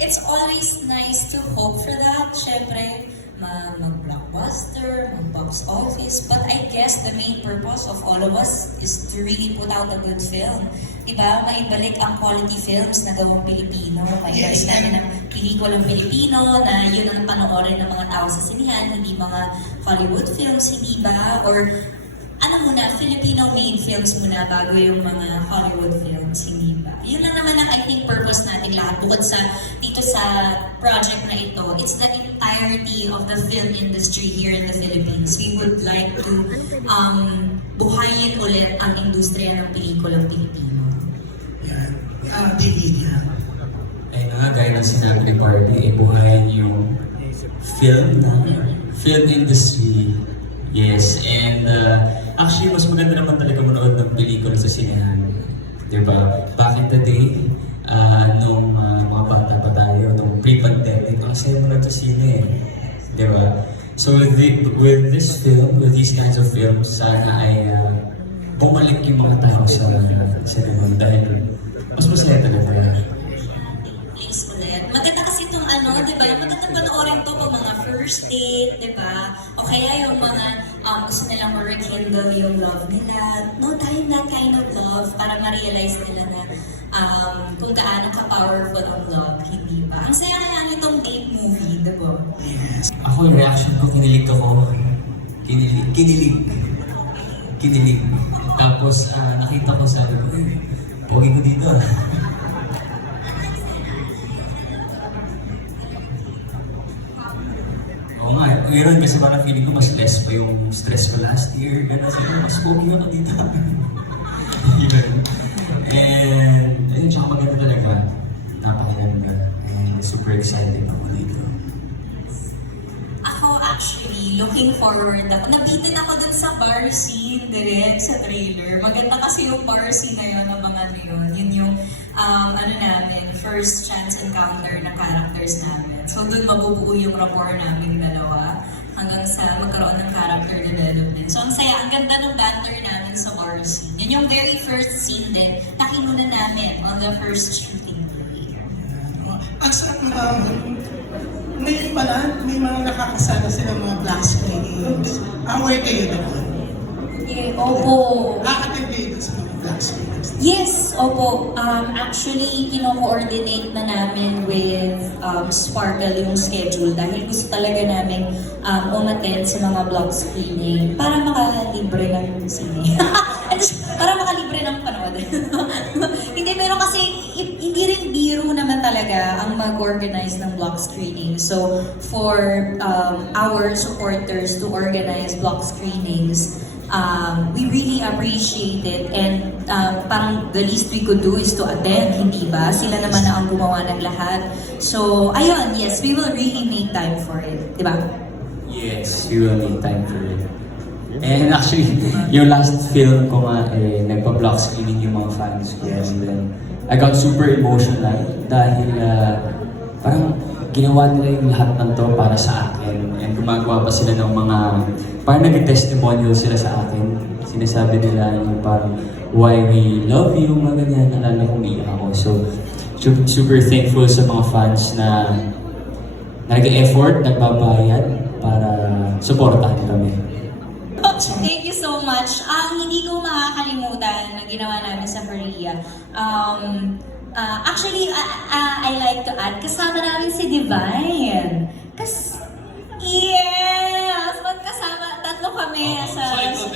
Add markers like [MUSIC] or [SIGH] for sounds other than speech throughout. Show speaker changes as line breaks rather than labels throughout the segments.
it's always nice to hope for that. Syempre, ma- mag-blockbuster, mag-box office. But I guess the main purpose of all of us is to really put out a good film. Diba? Maibalik ang quality films na gawang Pilipino. Maibalik
and-
ang pelikulang Pilipino na yun ang panoorin ng mga tao sa sinihan, hindi mga Hollywood films, hindi ba? Or ano muna, Filipino-made films muna bago yung mga Hollywood films, hindi ba? Yun lang naman ang I think purpose natin lahat bukod sa dito sa project na ito. It's the entirety of the film industry here in the Philippines. We would like to um, buhayin ulit ang industriya ng pelikulang Pilipino.
Yan. Ah, David, yan.
Ay nga, gaya ng sinabi ni Barbie, eh, buhayin yung film na film industry. Yes, and uh, actually, mas maganda naman talaga manood ng pelikula sa sinehan. Diba? Back in the day, uh, nung uh, mga bata pa tayo, nung pre-pandemic, ang saya mo sine eh. Diba? So with, the, with this film, with these kinds of films, sana ay uh, bumalik yung mga tao sa cinema dahil mas masaya talaga.
Thanks ulit. Maganda kasi itong ano, di ba? Maganda panoorin to pag mga first date, di ba? O kaya yung mga um, gusto nilang ma-rekindle yung love nila. No time that kind of love para ma-realize nila na um, kung gaano ka-powerful ang love, hindi ba? Ang saya kaya nitong date movie, di ba?
Yes.
Ako yung reaction ko, kinilig ako. Kinilig. Kinilig. Kinilig. Tapos ah, nakita ko sabi ko, eh, pogi ko dito [LAUGHS] ngayon kasi parang feeling ko mas less pa yung stress ko last year. Ganun siguro, mas pogi ako dito. [LAUGHS] Yun. And, ayun, tsaka maganda talaga. Napakaganda. And super excited ako dito.
Ako actually, looking forward ako. Nabitin ako dun sa bar scene direct sa trailer. Maganda kasi yung bar scene na yun, ng mga ano yun. Yun yung, um, ano namin, first chance encounter ng characters namin. So dun mabubuo yung rapport namin dalawa hanggang sa magkaroon ng character development. So ang saya, ang ganda ng banter namin sa bar scene. Yun yung very first scene din na kinuna namin on the first shooting day.
Ang sarap na, ngayon pala, may mga nakakasama sila mga black screenings. Aware kayo naman.
Yeah, opo.
Nakatid
Yes, opo. Um, actually, kino-coordinate na namin with um, Sparkle yung schedule dahil gusto talaga namin um, umattend sa mga blog screening para makalibre ng sine. [LAUGHS] Para makalibre ng panood. [LAUGHS] hindi, pero kasi hindi rin biro naman talaga ang mag-organize ng block screening. So, for um, our supporters to organize block screenings, um, we really appreciate it and um, parang the least we could do is to attend, hindi ba? Sila naman na ang gumawa ng lahat. So, ayun, yes, we will really make time for it, di ba?
Yes, we will need time for it. And actually, [LAUGHS] yung last film ko nga, eh, nagpa-block screening yung mga fans ko. And then, I got super emotional dahil ah, parang ginawa nila yung lahat ng to para sa akin. And gumagawa pa sila ng mga, parang nag-testimonial sila sa akin. Sinasabi nila yung parang, why we love you, mga ganyan. Alala ko umiyak ako. So, su- super thankful sa mga fans na nag-effort, nagbabayad para supportahan kami.
Thank you so much. Ang hindi ko makakalimutan na ginawa namin sa Korea, um, uh, actually, uh, uh, I like to add, kasama namin si Divine. Kas yes! Magkasama, tatlo kami
Oo.
sa,
So,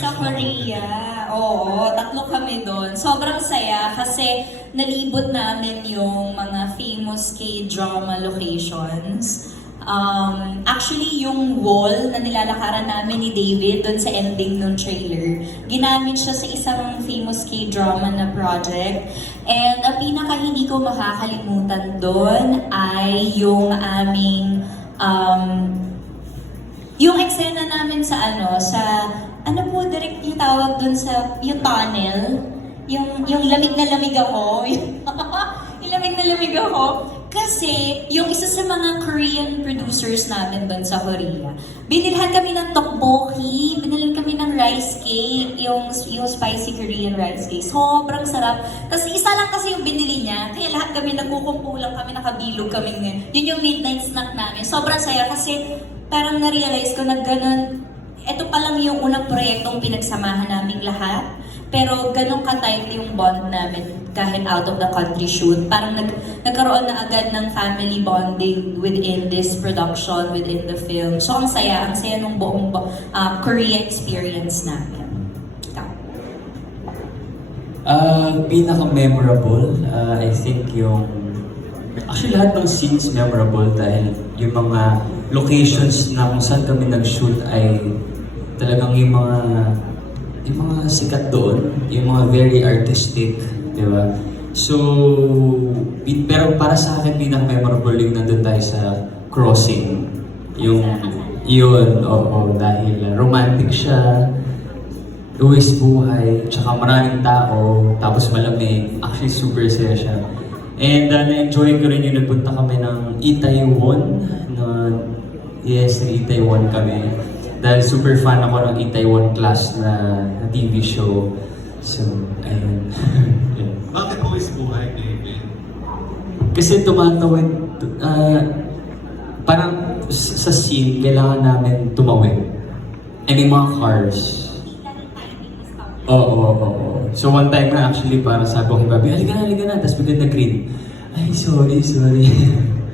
sa Korea. Oo, tatlo kami doon. Sobrang saya kasi nalibot namin yung mga famous K-drama locations. Um, actually, yung wall na nilalakaran namin ni David doon sa ending ng trailer, ginamit siya sa isang famous K-drama na project. And ang pinaka hindi ko makakalimutan doon ay yung aming um, yung eksena namin sa ano, sa, ano po direct yung tawag dun sa, yung tunnel, yung, yung lamig na lamig ako, [LAUGHS] yung lamig na lamig ako, Kasi, yung isa sa mga Korean producers namin doon sa Korea, binilhan kami ng tteokbokki, binilhan kami ng rice cake, yung, yung spicy Korean rice cake. Sobrang sarap. Kasi isa lang kasi yung binili niya, kaya lahat kami nagkukumpulang kami, nakabilog kami ngayon. Yun yung midnight snack namin. Sobrang saya kasi parang na-realize ko na ganun, ito pa lang yung unang proyektong pinagsamahan naming lahat. Pero ganun ka-tight yung bond namin kahit out of the country shoot. Parang nag, nagkaroon na agad ng family bonding within this production, within the film. So ang saya, ang saya nung buong uh, Korea experience namin.
Ah, pinaka-memorable, ah, I think yung... Actually, lahat ng scenes memorable dahil yung mga locations na kung saan kami nag-shoot ay talagang yung mga yung mga sikat doon, yung mga very artistic, di ba? So, pero para sa akin, pinaka-memorable yung nandun tayo sa crossing. Yung, yun, oo, dahil romantic siya, Luwis buhay, tsaka maraming tao, tapos malamig. Actually, super saya siya. And uh, na-enjoy ko rin yung nagpunta kami ng Itaewon. Na, yes, ng Itaewon kami. Dahil super fan ako ng Itaewon class na, na TV show. So, ayun. [LAUGHS] Yun.
Bakit Luis buhay, David?
Kasi tumatawid, ah, parang sa scene, kailangan namin tumawid. I mean, mga cars. Oo, oo, oo. So one time na actually para sabi ko kay Bobby, halika na, halika na. Tapos biglang nag-green. Ay, sorry, sorry. [LAUGHS]